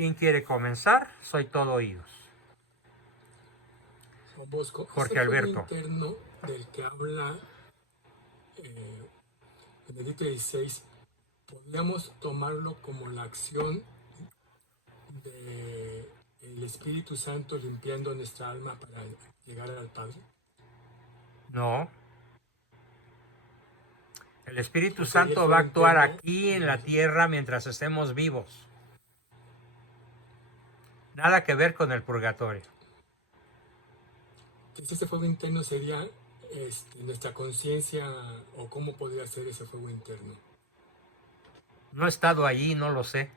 ¿Quién quiere comenzar? Soy todo oídos. Juan Bosco, Jorge ese fuego Alberto. interno del que habla Benedicto XVI, podríamos tomarlo como la acción del Espíritu Santo limpiando nuestra alma para llegar al Padre. No. El Espíritu ¿O sería el Santo fuego va a actuar interno aquí en la tierra mientras estemos vivos. Nada que ver con el purgatorio. Entonces ese fuego interno sería nuestra conciencia, o cómo podría ser ese fuego interno? No he estado allí, no lo sé.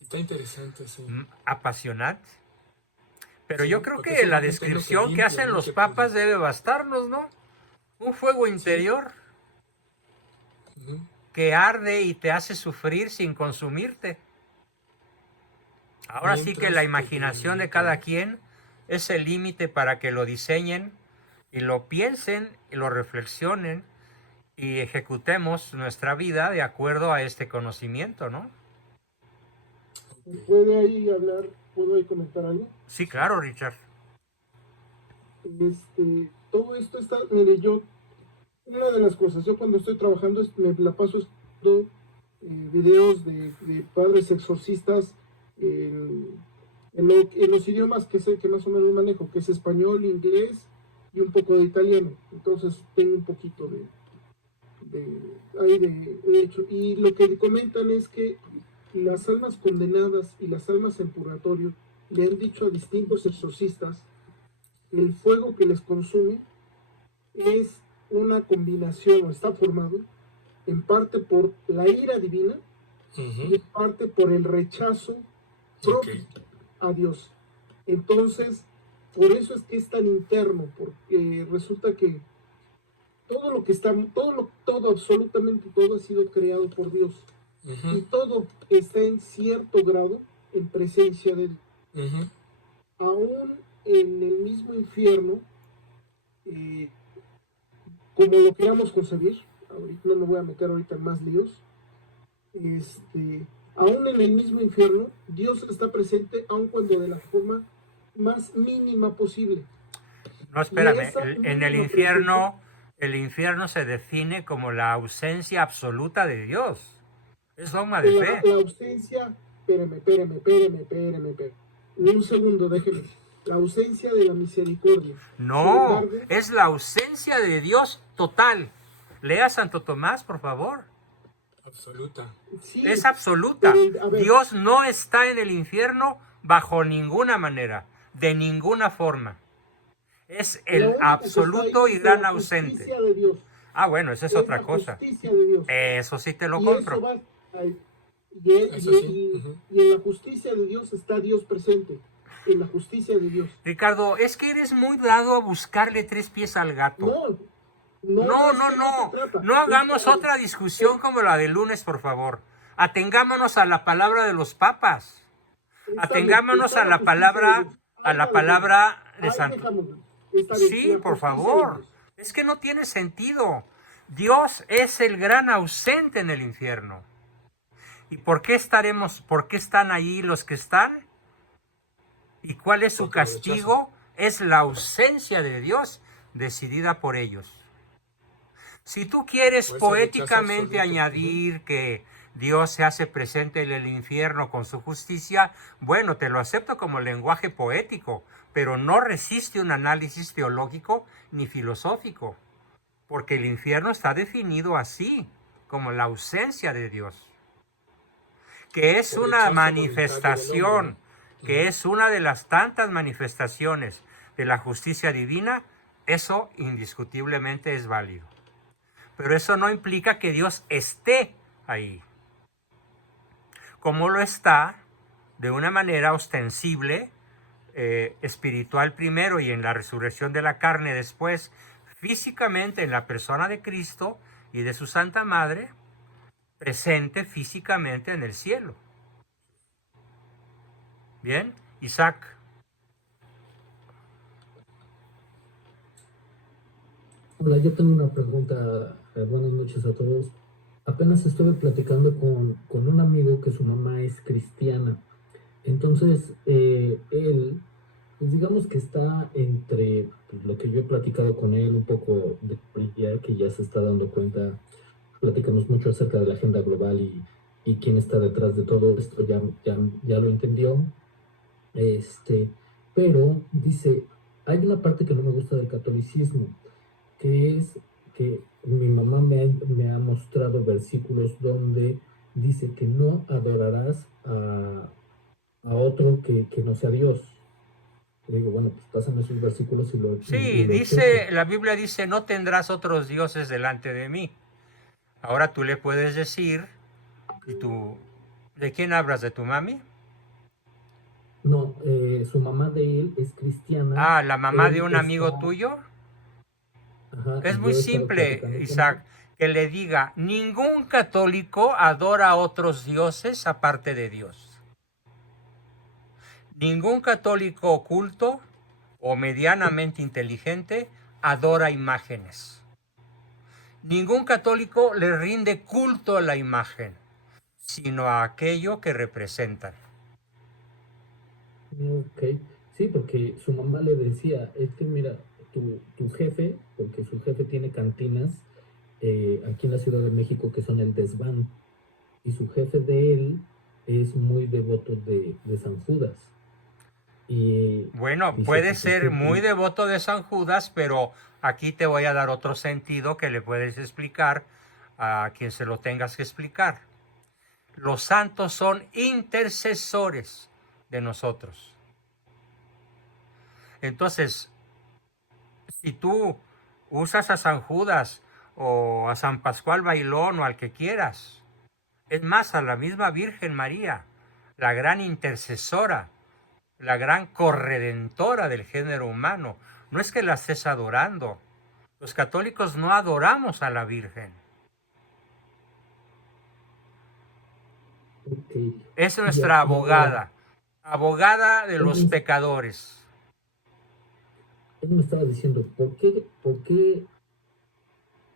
Está interesante, sí. Apasionante. Pero Sí, yo creo porque es que un la fuego interno que descripción que limpia, hacen ¿no? los Que papas purifica. debe bastarnos, ¿no? Un fuego Sí. interior Uh-huh. que arde y te hace sufrir sin consumirte. Ahora sí que la Mientras que te imaginación de limita, cada ¿no? quien es el límite para que lo diseñen y lo piensen y lo reflexionen y ejecutemos nuestra vida de acuerdo a este conocimiento, ¿no? Okay. ¿Puede ahí hablar, puedo ahí comentar algo? Sí, claro, Richard. Todo esto está, mire, una de las cosas, yo cuando estoy trabajando me la paso estudiando videos de padres exorcistas en los idiomas que sé que más o menos manejo, que es español, inglés y un poco de italiano. Entonces tengo un poquito de hecho. Y lo que comentan es que las almas condenadas y las almas en purgatorio le han dicho a distintos exorcistas que el fuego que les consume es una combinación, o está formado en parte por la ira divina y en parte por el rechazo propio a Dios. Entonces, por eso es que es tan interno, porque resulta que todo lo que está, todo, absolutamente todo ha sido creado por Dios. Y todo está en cierto grado en presencia de Dios. Aún en el mismo infierno, como lo queramos concebir, ahorita no me voy a meter ahorita en más líos, aún en el mismo infierno, Dios está presente, aun cuando de la forma más mínima posible. No, espérame, en el infierno se define como la ausencia absoluta de Dios. Es dogma de fe. La ausencia, espéreme. Un segundo, déjeme. La ausencia de la misericordia. No, sin embargo, es la ausencia de Dios total. Lea Santo Tomás, por favor. Absoluta. Sí, Es absoluta. pero, Dios no está en el infierno bajo ninguna manera, de ninguna forma. Es el absoluto y gran ausente. De Dios. Ah, bueno, esa es otra cosa. Justicia de Dios. Eso sí te lo Y compro. eso va y en la justicia de Dios está Dios presente. En la justicia de Dios. Ricardo, es que eres muy dado a buscarle tres pies al gato. No hagamos otra discusión como la del lunes, por favor. Atengámonos a la palabra de los papas. Atengámonos a la palabra de Santo. Sí, por favor. Es que no tiene sentido. Dios es el gran ausente en el infierno. ¿Y por qué están ahí los que están? ¿Y cuál es su castigo? Es la ausencia de Dios decidida por ellos. Si tú quieres poéticamente añadir que Dios se hace presente en el infierno con su justicia, bueno, te lo acepto como lenguaje poético, pero no resiste un análisis teológico ni filosófico, porque el infierno está definido así, como la ausencia de Dios, que es una manifestación, que es una de las tantas manifestaciones de la justicia divina. Eso indiscutiblemente es válido. Pero eso no implica que Dios esté ahí. Como lo está de una manera ostensible, espiritual primero y en la resurrección de la carne después, físicamente en la persona de Cristo y de su Santa Madre, presente físicamente en el cielo. Bien, Isaac. Hola, yo tengo una pregunta. Buenas noches a todos. Apenas estuve platicando con un amigo que su mamá es cristiana. Entonces, él, pues digamos que está entre pues, lo que yo he platicado con él, un poco de ya que ya se está dando cuenta, platicamos mucho acerca de la agenda global y quién está detrás de todo esto, ya lo entendió, este, pero dice, hay una parte que no me gusta del catolicismo, que es que mi mamá me ha mostrado versículos donde dice que no adorarás a otro que no sea Dios. Le digo, bueno, pues pásame esos versículos y Sí, lo checo. la Biblia dice, no tendrás otros dioses delante de mí. Ahora tú le puedes decir, y tú, ¿de quién hablas? ¿De tu mami? No, su mamá de él es cristiana, Ah, la mamá de él un está, amigo tuyo. ajá, Es y muy yo he estado simple, platicando con él. Isaac, que le diga, ningún católico adora a otros dioses aparte de Dios. Ningún católico oculto o medianamente inteligente adora imágenes. Ningún católico le rinde culto a la imagen, sino a aquello que representan. Ok, sí, porque su mamá le decía, es que mira, tu jefe, porque su jefe tiene cantinas aquí en la Ciudad de México que son el Desván, y su jefe de él es muy devoto de San Judas. Y Bueno, dice, puede pues es ser que, muy devoto de San Judas, pero aquí te voy a dar otro sentido que le puedes explicar a quien se lo tengas que explicar. Los santos son intercesores de nosotros. Entonces, si tú usas a San Judas o a San Pascual Bailón o al que quieras, es más, a la misma Virgen María, la gran intercesora, la gran corredentora del género humano, no es que la estés adorando. Los católicos no adoramos a la Virgen. ok, Es y, nuestra y ahora, abogada, abogada de él los me, pecadores. él me estaba diciendo, ¿por qué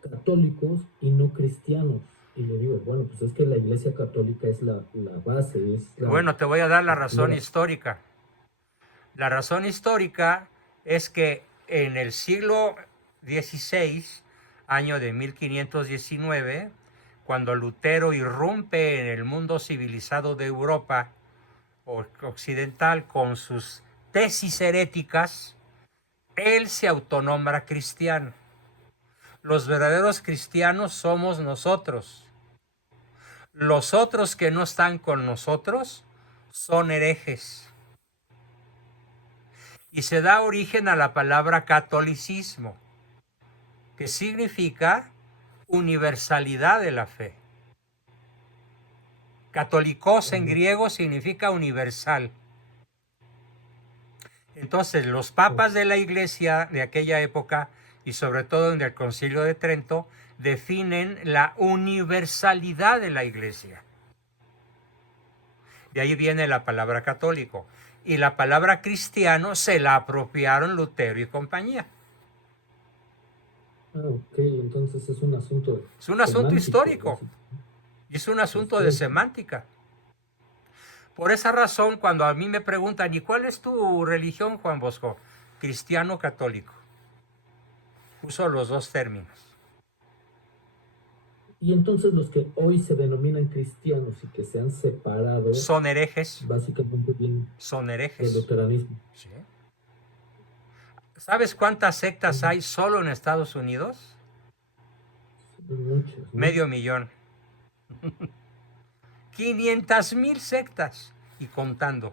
católicos y no cristianos? Y le digo, bueno, pues es que la Iglesia Católica es la base, es Bueno, te voy a dar la la razón primera. histórica. La razón histórica es que en el siglo XVI, año de 1519, cuando Lutero irrumpe en el mundo civilizado de Europa occidental con sus tesis heréticas, él se autonombra cristiano. Los verdaderos cristianos somos nosotros. Los otros que no están con nosotros son herejes. Y se da origen a la palabra catolicismo, que significa universalidad de la fe. Católicos en griego significa universal. Entonces, los papas de la iglesia de aquella época, y sobre todo en el Concilio de Trento, definen la universalidad de la iglesia. De ahí viene la palabra católico. Y la palabra cristiano se la apropiaron Lutero y compañía. Ah, ok, entonces es un asunto Es un asunto semántico, histórico básicamente. y es un asunto de Histórico. semántica. Por esa razón, cuando a mí me preguntan, ¿y cuál es tu religión, Juan Bosco? Cristiano católico. Uso los dos términos. Y entonces los que hoy se denominan cristianos y que se han separado, Son herejes, básicamente vienen son del herejes. luteranismo. ¿Sí? ¿Sabes cuántas sectas Mm, hay solo en Estados Unidos? muchos, ¿no? 500,000. 500,000 sectas y contando.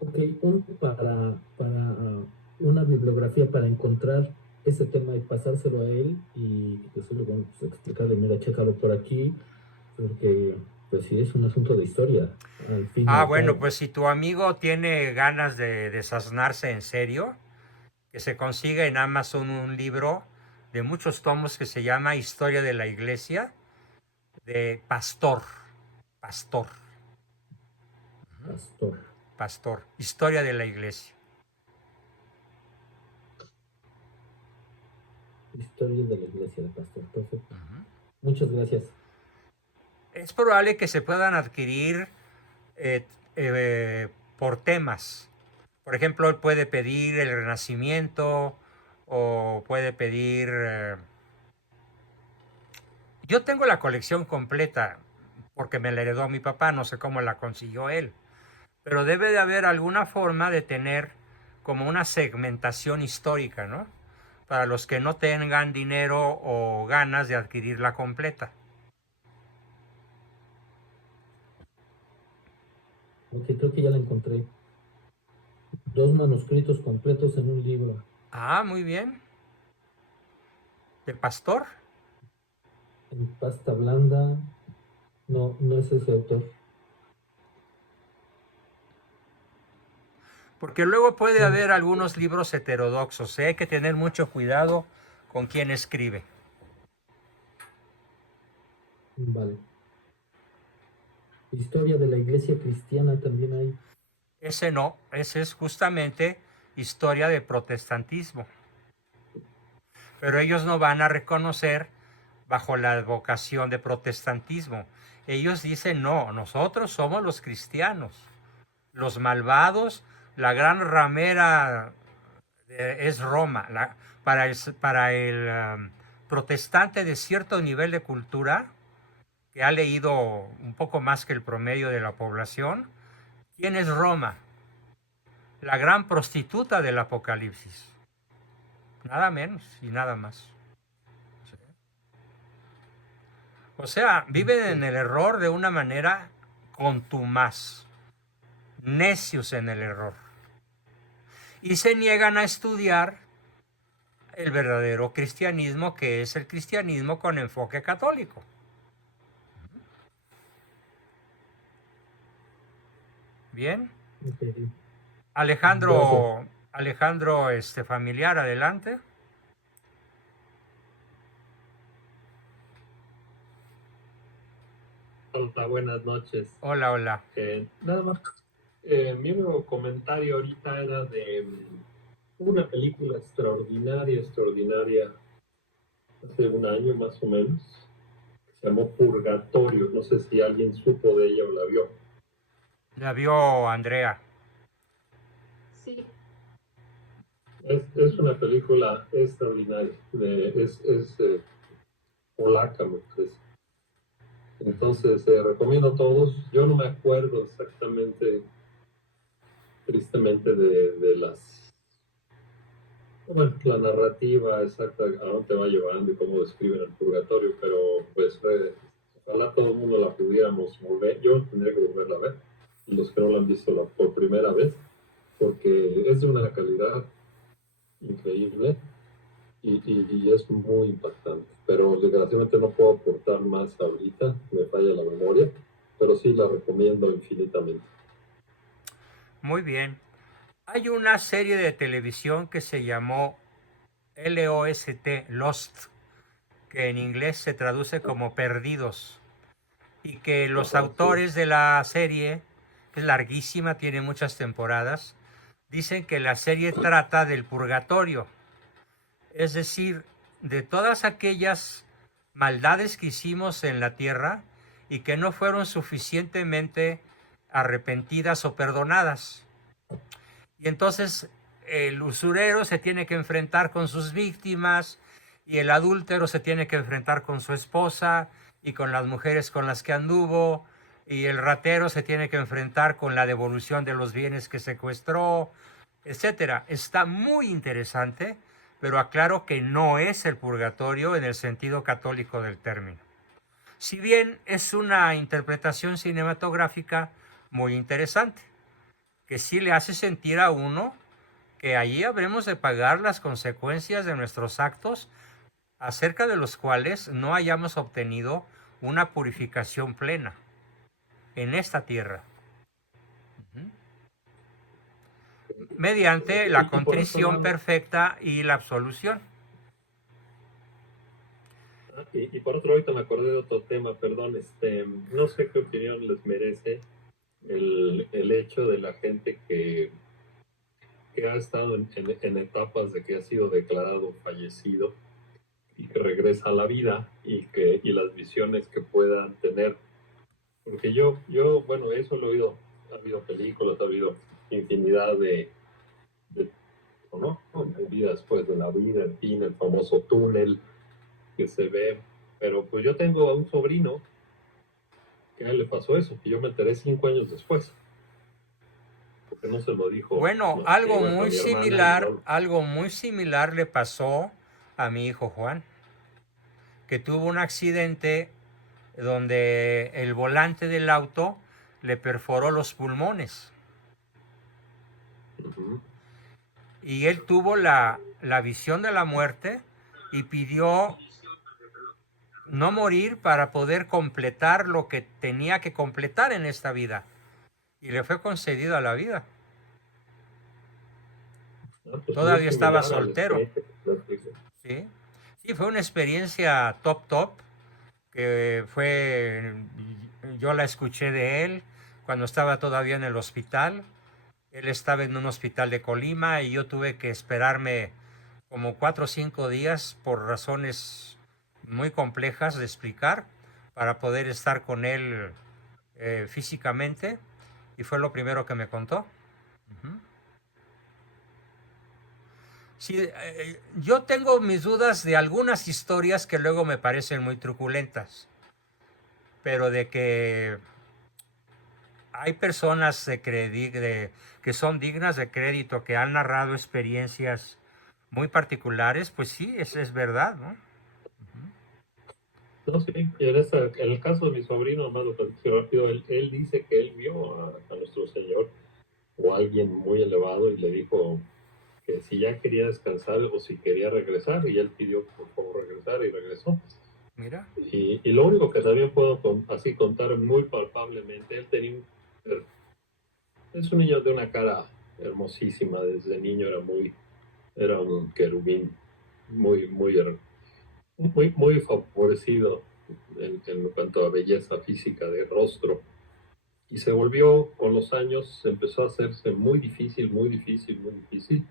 Ok, para una bibliografía para encontrar ese tema y pasárselo a él y decirle, bueno, pues explicarle, mira, chécalo por aquí, porque pues sí es un asunto de historia, al fin y Ah, al bueno, cabo. pues si tu amigo tiene ganas de desasnarse en serio, que se consiga en Amazon un libro de muchos tomos que se llama Historia de la Iglesia, de Pastor. Pastor. Pastor, Pastor. Historia de la Iglesia. historia de la iglesia de Pastor, perfecto. Muchas gracias. es probable que se puedan adquirir por temas. Por ejemplo, él puede pedir el Renacimiento o puede pedir... yo tengo la colección completa porque me la heredó mi papá, no sé cómo la consiguió él, pero debe de haber alguna forma de tener como una segmentación histórica, ¿no? Para los que no tengan dinero o ganas de adquirirla completa. Ok, creo que ya la encontré. 2 manuscritos completos en un libro. Ah, muy bien. ¿De pastor? En pasta blanda. No, no es ese autor. Porque luego puede Son- haber algunos libros heterodoxos, ¿eh? Hay que tener mucho cuidado con quién escribe. Vale. Historia de la iglesia cristiana también hay. Ese no, ese es justamente historia de protestantismo. Pero ellos no van a reconocer bajo la advocación de protestantismo. Ellos dicen, no, nosotros somos los cristianos. Los malvados, la gran ramera es Roma. Para el protestante de cierto nivel de cultura, que ha leído un poco más que el promedio de la población, ¿quién es Roma? La gran prostituta del Apocalipsis. Nada menos y nada más. O sea, viven en el error de una manera contumaz, necios en el error. Y se niegan a estudiar el verdadero cristianismo, que es el cristianismo con enfoque católico. Bien. Ok, gracias. Alejandro, familiar, adelante. Hola, buenas noches. Hola, hola. Nada más, mi único comentario ahorita era de una película extraordinaria, hace un año más o menos, que se llamó Purgatorio. No sé si alguien supo de ella o la vio. La vio Andrea. Sí, Es una película extraordinaria, es polaca, me parece. Entonces, recomiendo a todos. Yo no me acuerdo exactamente, tristemente, de las... Bueno, la narrativa exacta, a dónde te va llevando y cómo describen el purgatorio, pero pues ojalá todo el mundo la pudiéramos volver. Yo tendría que volverla a ver, y los que no la han visto por primera vez, porque es de una calidad increíble y es muy impactante. Pero desgraciadamente no puedo aportar más ahorita, me falla la memoria, pero sí la recomiendo infinitamente. Muy bien. Hay una serie de televisión que se llamó Lost, que en inglés se traduce como Perdidos, y que los Ajá, sí. autores de la serie, que es larguísima, tiene muchas temporadas, dicen que la serie trata del purgatorio, es decir, de todas aquellas maldades que hicimos en la tierra y que no fueron suficientemente arrepentidas o perdonadas. Y entonces el usurero se tiene que enfrentar con sus víctimas y el adúltero se tiene que enfrentar con su esposa y con las mujeres con las que anduvo y el ratero se tiene que enfrentar con la devolución de los bienes que secuestró, etcétera. Está muy interesante, pero aclaro que no es el purgatorio en el sentido católico del término. Si bien es una interpretación cinematográfica muy interesante, que sí le hace sentir a uno que allí habremos de pagar las consecuencias de nuestros actos acerca de los cuales no hayamos obtenido una purificación plena en esta tierra, mediante la Y por otro contrición lado, perfecta y la absolución. y por otro lado, ahorita me acordé de otro tema, perdón, no sé qué opinión les merece el hecho de la gente que ha estado en etapas de que ha sido declarado fallecido y que regresa a la vida y las visiones que puedan tener Porque bueno, eso lo he oído, ha habido películas, ha habido infinidad de ¿no? Vida después de la vida, en fin, el famoso túnel que se ve. Pero pues yo tengo a un sobrino que a él le pasó eso, que yo me enteré 5 años después, porque no se lo dijo, Bueno, no sé, bueno, a mi hermana y no. algo muy similar le pasó a mi hijo Juan, que tuvo un accidente donde el volante del auto le perforó los pulmones Ujú. y él tuvo la visión de la muerte y pidió no morir para poder completar lo que tenía que completar en esta vida. Y le fue concedida la vida. Ah, pues muy Todavía estaba similar a la soltero. experiencia que platico. ¿Sí? Sí, fue una experiencia top, que fue, yo la escuché de él cuando estaba todavía en el hospital. Él estaba en un hospital de Colima y yo tuve que esperarme como 4 o 5 días por razones muy complejas de explicar para poder estar con él físicamente y fue lo primero que me contó. Ujú. Sí, yo tengo mis dudas de algunas historias que luego me parecen muy truculentas, pero de que hay personas que son dignas de crédito, que han narrado experiencias muy particulares, pues sí, eso es verdad, ¿no? No, sí, y en el caso de mi sobrino, más lo platico rápido, él dice que él vio a nuestro Señor o a alguien muy elevado y le dijo que si ya quería descansar o si quería regresar, y él pidió que por favor regresar y regresó. Mira, Y lo único que también puedo así contar muy palpablemente, él tenía es un niño de una cara hermosísima, desde niño era un querubín muy favorecido en cuanto a belleza física de rostro. Y se volvió, con los años, empezó a hacerse muy difícil, muy difícil, muy difícil,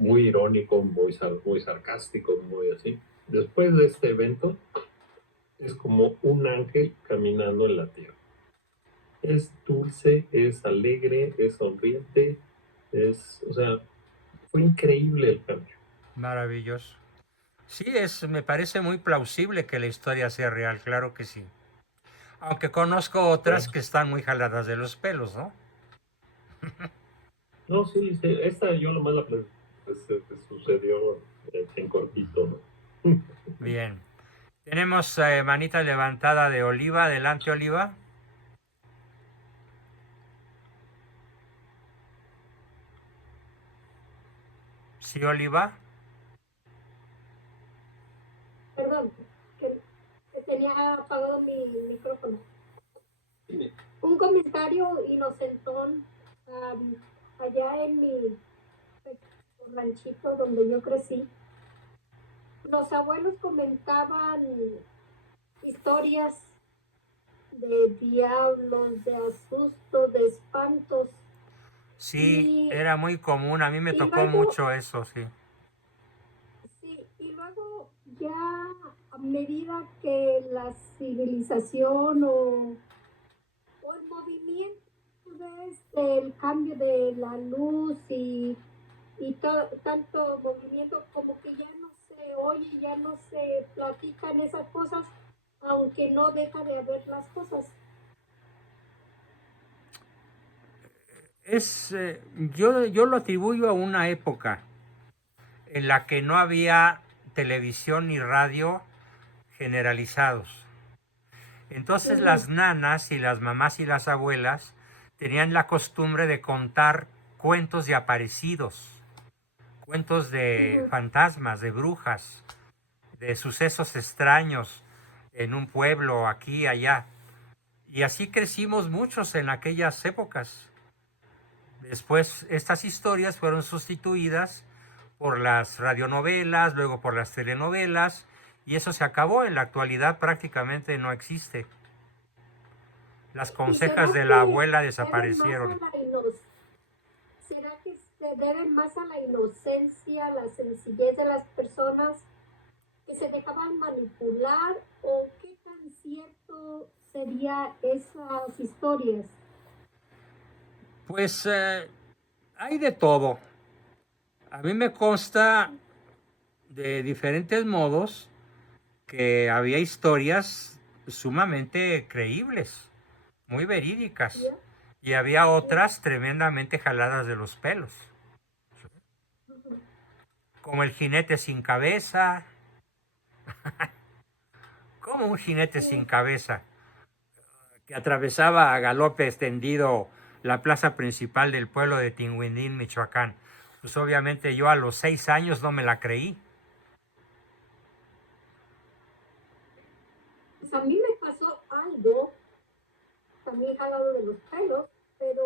muy irónico, muy sarcástico, muy así. Después de este evento, es como un ángel caminando en la tierra. Es dulce, es alegre, es sonriente, o sea, fue increíble el cambio. maravilloso. Sí, me parece muy plausible que la historia sea real, claro que sí. Aunque conozco otras Bueno, que están muy jaladas de los pelos, ¿no? no, sí, sí, esta yo nomás se sucedió en cortito, ¿no? Bien. Tenemos manita levantada de Oliva. Adelante, Oliva. Sí, Oliva. Perdón, que tenía apagado mi micrófono. Un comentario inocentón, am, allá en mi ranchito donde yo crecí. Los abuelos comentaban historias de diablos, de asustos, de espantos. Sí, Y, era muy común. A mí me y tocó luego, mucho eso, sí. sí, y luego ya a medida que la civilización o el movimiento del cambio de la luz y tanto movimiento como que ya no se oye, ya no se platican esas cosas, aunque no deja de haber las cosas. Yo lo atribuyo a una época en la que no había televisión ni radio generalizados. Entonces Sí, las nanas y las mamás y las abuelas tenían la costumbre de contar cuentos de aparecidos, cuentos de ujú. fantasmas, de brujas, de sucesos extraños en un pueblo, aquí, allá. Y así crecimos muchos en aquellas épocas. Después estas historias fueron sustituidas por las radionovelas, luego por las telenovelas, y eso se acabó. En la actualidad prácticamente no existe. Las ¿Y consejas será de la que abuela deben más a desaparecieron. la será que se deben más a la inocencia, la sencillez de las personas que se dejaban manipular o qué tan cierto serían esas historias? Pues hay de todo. A mí me consta de diferentes modos que había historias sumamente creíbles, muy verídicas, ¿Ya? y había otras tremendamente jaladas de los pelos, como el jinete sin cabeza, como un jinete sin cabeza que atravesaba a galope extendido la plaza principal del pueblo de Tinguindín, Michoacán. Pues obviamente yo a los 6 años no me la creí. Pues a mí me pasó algo, también jalado de los pelos, pero,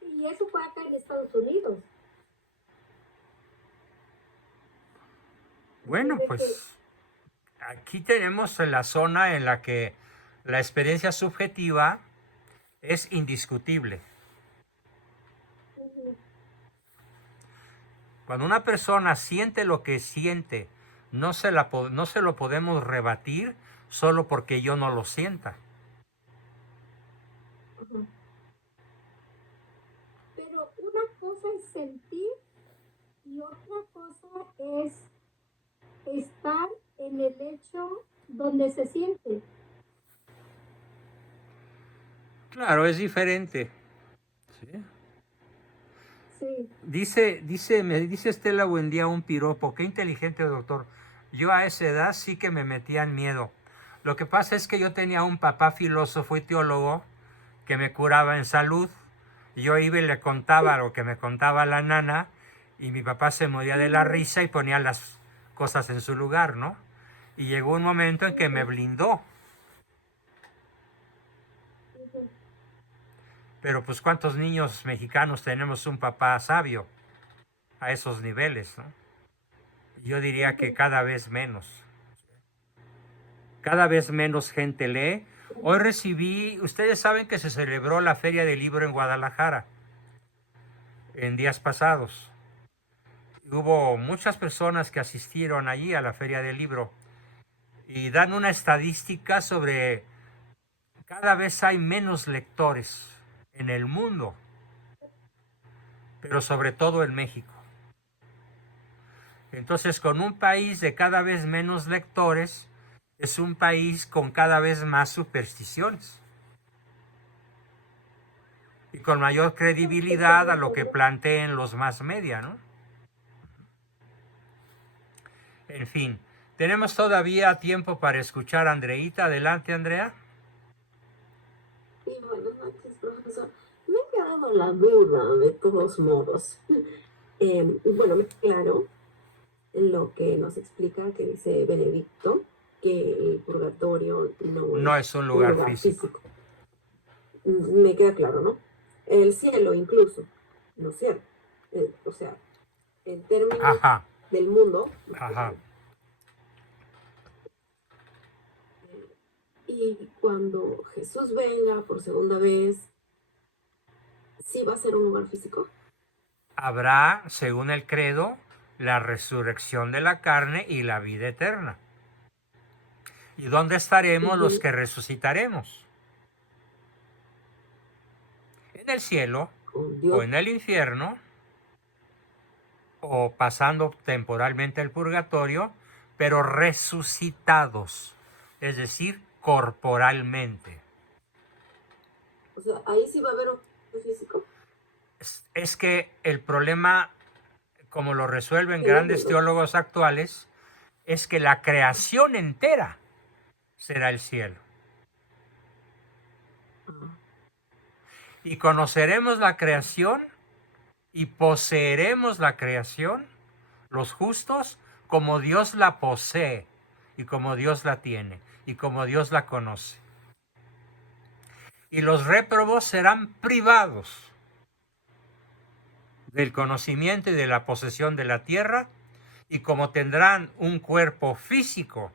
y eso fue acá en Estados Unidos. Bueno, De que, pues aquí tenemos la zona en la que la experiencia subjetiva es indiscutible. ujú, Cuando una persona siente lo que siente, no se lo podemos rebatir solo porque yo no lo sienta. ujú. Pero una cosa es sentir y otra cosa es estar en el hecho donde se siente. Claro, es diferente. ¿Sí? Sí. Me dice Estela Buendía un piropo. Qué inteligente, doctor. Yo a esa edad sí que me metía en miedo. Lo que pasa es que yo tenía un papá filósofo y teólogo que me curaba en salud. Yo iba y le contaba lo que me contaba la nana y mi papá se moría de la risa y ponía las cosas en su lugar, ¿no? Y llegó un momento en que me blindó. Ujú. Pero pues ¿cuántos niños mexicanos tenemos un papá sabio a esos niveles, ¿no? Yo diría que cada vez menos. Cada vez menos gente lee. Hoy recibí, ustedes saben que se celebró la Feria del Libro en Guadalajara en días pasados. Hubo muchas personas que asistieron allí a la Feria del Libro y dan una estadística sobre cada vez hay menos lectores en el mundo, pero sobre todo en México. Entonces, con un país de cada vez menos lectores, es un país con cada vez más supersticiones y con mayor credibilidad a lo que planteen los más media, ¿no? En fin, tenemos todavía tiempo para escuchar a Andreita. Adelante, Andrea. Sí, buenas noches, profesor. Me ha quedado la duda de todos modos. Bueno, me claro lo que nos explica, que dice Benedicto, que el purgatorio no No es es un un lugar lugar físico. físico. Me queda claro, ¿no? El cielo incluso, ¿no es cierto? O sea, en términos Ajá, del mundo, ajá. y cuando Jesús venga por segunda vez, ¿sí va a ser un lugar físico? Habrá, según el credo, la resurrección de la carne y la vida eterna. ¿Y dónde estaremos los Ujú. que resucitaremos? ¿En el cielo Con o Dios. en el infierno o pasando temporalmente el purgatorio, pero resucitados, es decir, corporalmente? O sea, ahí sí va a haber un lugar físico. Es que el problema, como lo resuelven Sí, lo grandes entiendo. teólogos actuales, es que la creación entera será el cielo. Ah, Y conoceremos la creación y poseeremos la creación, los justos, como Dios la posee y como Dios la tiene y como Dios la conoce. Y los réprobos serán privados del conocimiento y de la posesión de la tierra, y como tendrán un cuerpo físico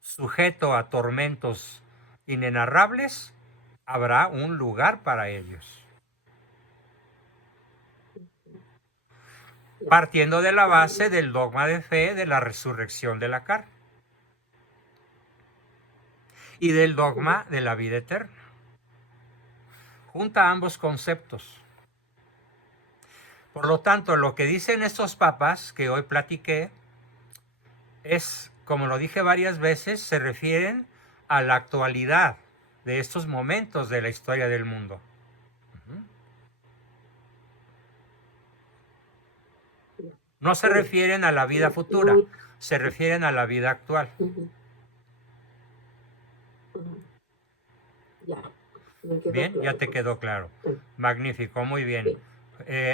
sujeto a tormentos inenarrables, habrá un lugar para ellos, ya. partiendo de la base del dogma de fe de la resurrección de la carne. y del dogma de la vida eterna. Junta ambos conceptos. Por lo tanto, lo que dicen estos papas que hoy platiqué es, como lo dije varias veces, se refieren a la actualidad de estos momentos de la historia del mundo. No se refieren a la vida futura, se refieren a la vida actual. Ujú. Ya, me quedó Bien, ya claro, te pues. quedó claro. Sí. Magnífico, muy bien. Sí.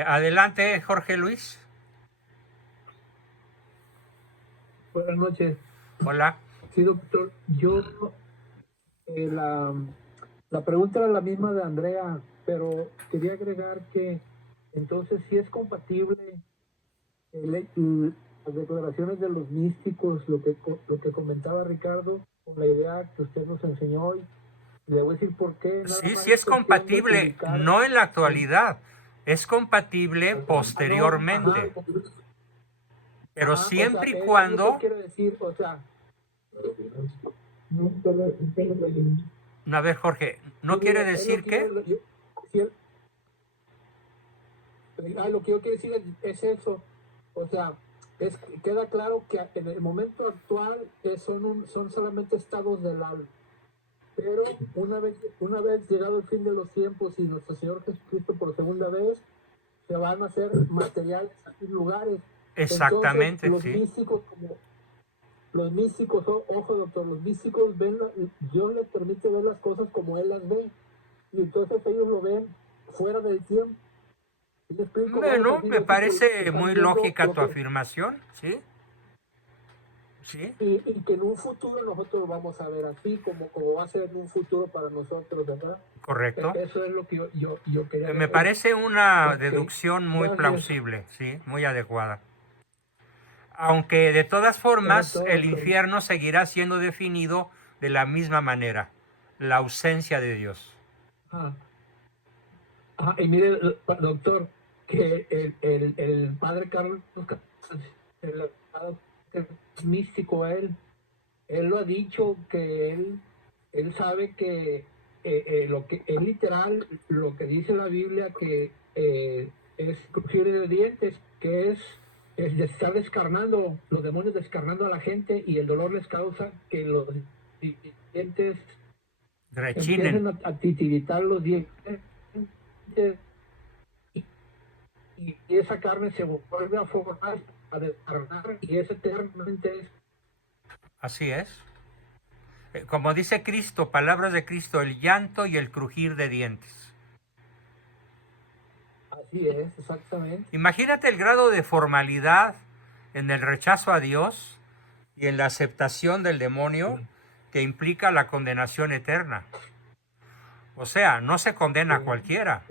Adelante, Jorge Luis. Buenas noches. Hola. Sí, doctor. La pregunta era la misma de Andrea, pero quería agregar que entonces sí es compatible las declaraciones de los místicos, lo que comentaba Ricardo, con la idea que usted nos enseñó hoy. Le voy a decir por qué. Nada Sí, más sí es cuestión de compatible, ubicar. no en la actualidad, es compatible No, posteriormente, ajá, pero o sea, siempre y es lo que cuando... quiero decir, o sea. A ver, Jorge, ¿no quiere Es lo decir que que? sí, lo que yo quiero decir es eso. O sea, queda claro que en el momento actual son solamente estados del alma. Pero una vez llegado el fin de los tiempos y nuestro Señor Jesucristo por segunda vez, se van a hacer materiales y lugares. Entonces, Exactamente, sí, los místicos, ojo doctor, los místicos ven, Dios les permite ver las cosas como Él las ve. Y entonces ellos lo ven fuera del tiempo. ¿Sí me explico? Vamos a bueno, me decirlo así, que parece están muy viendo lógica lo tu que, afirmación, ¿sí? Sí, y que en un futuro nosotros lo vamos a ver así, como va a ser en un futuro para nosotros, ¿verdad? correcto. Eso es lo que yo quería Me decir. parece una Ok, deducción muy gracias. plausible, sí, muy adecuada. Aunque de todas Era formas todo, el doctor. infierno seguirá siendo definido de la misma manera, la ausencia de Dios. Ah, y mire, doctor, que el padre Carlos, el místico, él lo ha dicho, que él sabe que lo que es literal, lo que dice la Biblia, que es crujir de dientes, que es de estar descarnando, los demonios descarnando a la gente, y el dolor les causa que los dientes Rechinen. empiecen a titiritar los dientes, y esa carne se vuelve a formar, a descarnar, y ese eternamente es. Así es. Como dice Cristo, palabras de Cristo, el llanto y el crujir de dientes. Así es, exactamente. Imagínate el grado de formalidad en el rechazo a Dios y en la aceptación del demonio que implica la condenación eterna. O sea, no se condena a cualquiera.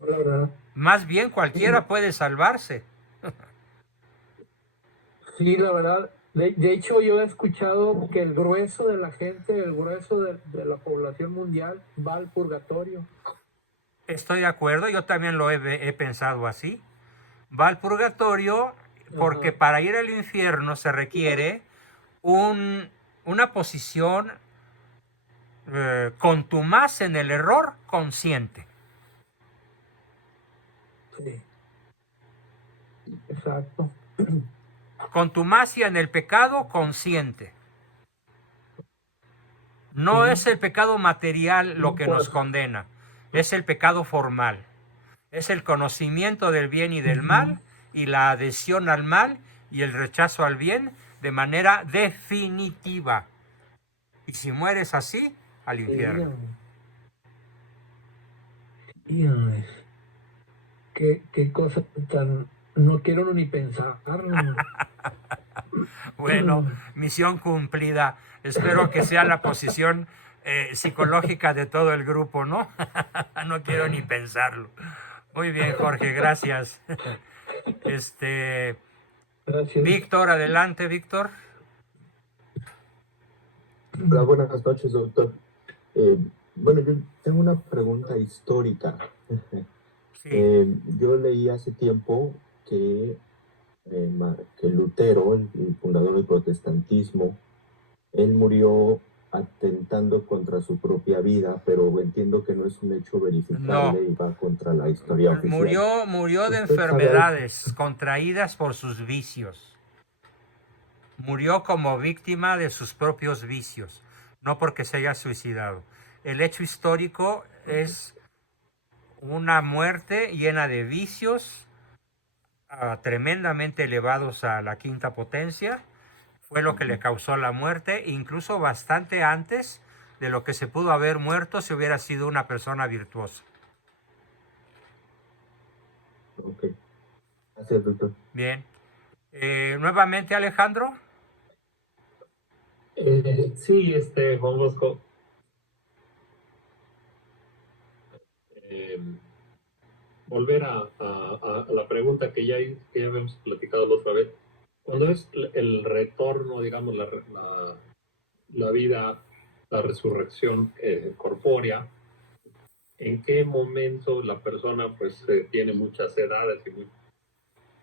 No, la verdad. Más bien cualquiera puede salvarse. Sí, la verdad. De hecho, yo he escuchado que el grueso de la gente, el grueso de la población mundial va al purgatorio. Estoy de acuerdo, yo también lo he pensado así. Va al purgatorio porque Ajá. para ir al infierno se requiere una posición contumaz en el error consciente. Sí. Exacto. Contumacia en el pecado consciente. No es el pecado material lo que nos condena, es el pecado formal. Es el conocimiento del bien y del mal y la adhesión al mal y el rechazo al bien de manera definitiva. Y si mueres así, al infierno. Qué cosa tan. No quiero ni pensarlo. Bueno, misión cumplida. Espero que sea la posición psicológica de todo el grupo, ¿no? No quiero ni pensarlo. Muy bien, Jorge, gracias. Gracias. Víctor, adelante, Víctor. Hola, buenas noches, doctor. Bueno, yo tengo una pregunta histórica. Sí. Yo leí hace tiempo que que Lutero, el fundador del protestantismo, él murió atentando contra su propia vida, pero entiendo que no es un hecho No, verificable y va contra la historia oficial. murió de ¿Usted sabe algo? enfermedades contraídas por sus vicios. Murió como víctima de sus propios vicios, no porque se haya suicidado. El hecho histórico es una muerte llena de vicios tremendamente elevados a la quinta potencia. Fue lo que le causó la muerte, incluso bastante antes de lo que se pudo haber muerto si hubiera sido una persona virtuosa. Ok. Gracias, doctor. Bien. Nuevamente, Alejandro. Sí, Juan Bosco, volver a la pregunta que ya habíamos platicado la otra vez. Cuando es el retorno, digamos, la vida, la resurrección corpórea, ¿en qué momento la persona pues tiene muchas edades y muchos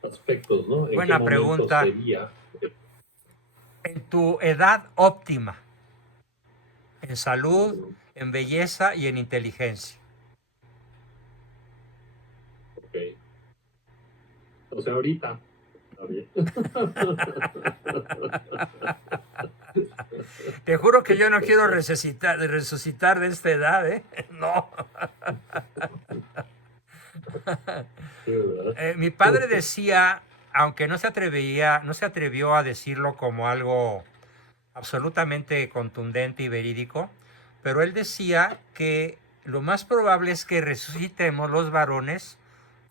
aspectos, ¿no? ¿En qué Buena momento pregunta. sería? En tu edad óptima, en salud, en belleza y en inteligencia. Ok. O sea, ahorita. Está bien. Te juro que yo no quiero resucitar de esta edad, ¿eh? No. Sí, ¿verdad? Mi padre decía, aunque no se atrevió a decirlo como algo absolutamente contundente y verídico, pero él decía que lo más probable es que resucitemos los varones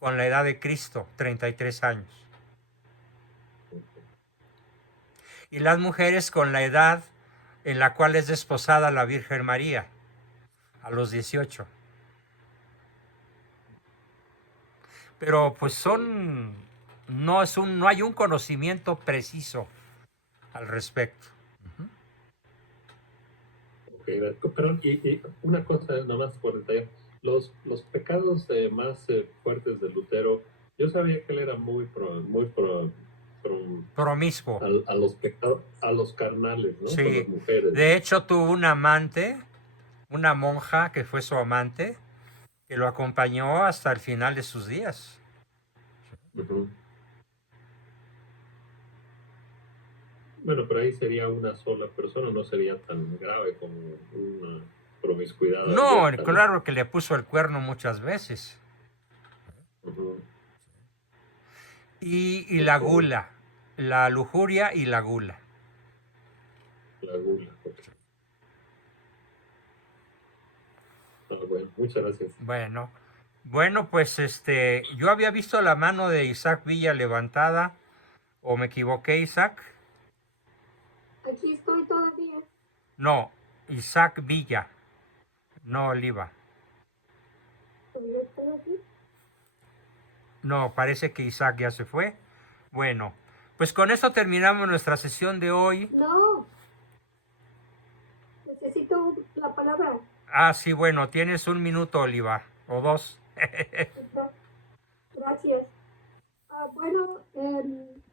con la edad de Cristo, 33 años. Y las mujeres con la edad en la cual es desposada la Virgen María, a los 18. Pero pues no hay un conocimiento preciso al respecto. Ok, perdón, y una cosa nomás por detallar. Los pecados más fuertes de Lutero, yo sabía que él era Promiscuo. a los pecados, a los carnales, ¿no? Con las Sí. mujeres. De hecho, tuvo un amante, una monja que fue su amante, que lo acompañó hasta el final de sus días. Ujú. Bueno, pero ahí sería una sola persona, no sería tan grave como una promiscuidad No, abierta, ¿no? claro que le puso el cuerno muchas veces. Ujú. Y la Ok, gula, la lujuria y la gula. la gula. Ok. Bueno, muchas gracias. Bueno, pues yo había visto la mano de Isaac Villa levantada, o me equivoqué, Isaac. Aquí estoy todavía. No, Isaac Villa, no Oliva. ¿Todavía estoy aquí? No, parece que Isaac ya se fue. Bueno, pues con esto terminamos nuestra sesión de hoy. No, necesito la palabra. Sí, bueno, tienes 1 minuto, Oliva, o 2. Gracias. Bueno,